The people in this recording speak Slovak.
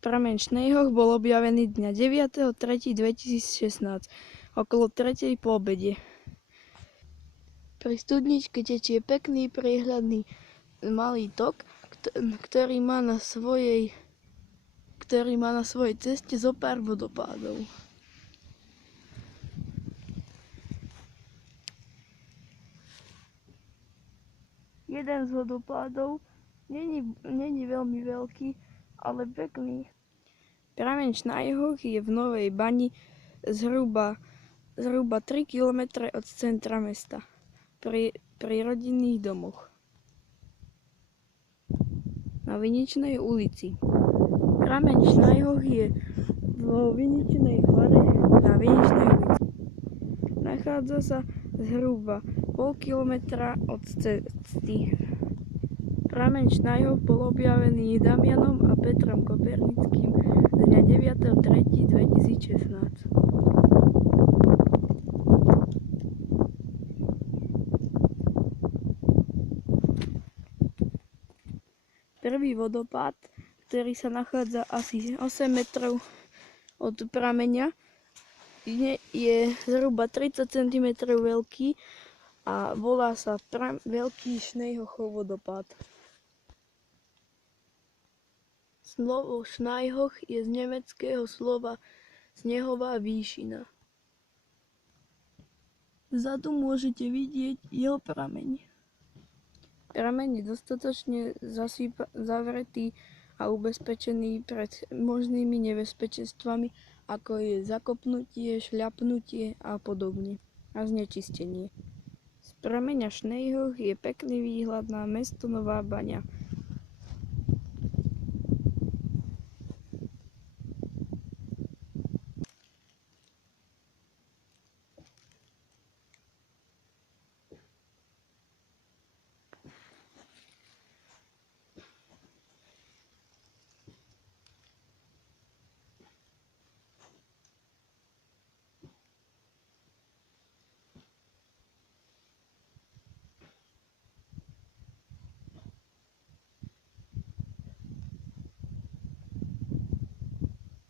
Prameň Schneihoch bol objavený dňa 9.3.2016 okolo 3. po obede. Pri studničke tečie pekný priehľadný malý tok, ktorý má na svojej ceste zo pár vodopádov. Jeden z vodopádov není veľmi veľký, ale pekný. Prameň Schneihoch je v Novej Bani zhruba 3 km od centra mesta, pri rodinných domoch na Viničnej ulici. Prameň Schneihoch je vo Viničnej fare na Viničnej ulici. Nachádza sa zhruba pol kilometra od cesty. Prameň Schneihoch bol objavený Damianom a Petrom Kopernickým dňa 9.3.2016. Prvý vodopád, ktorý sa nachádza asi 8 metrov od prameňa, je zhruba 30 cm veľký a volá sa Veľký Schneihochov vodopád. Slovo Schneihoch je z nemeckého slova snehová výšina. Vzadu môžete vidieť jeho prameň. Prameň je dostatočne zavretý a ubezpečený pred možnými nebezpečenstvami, ako je zakopnutie, šľapnutie a podobne, a znečistenie. Z prameňa Schneihoch je pekný výhľad na mesto Nová Baňa.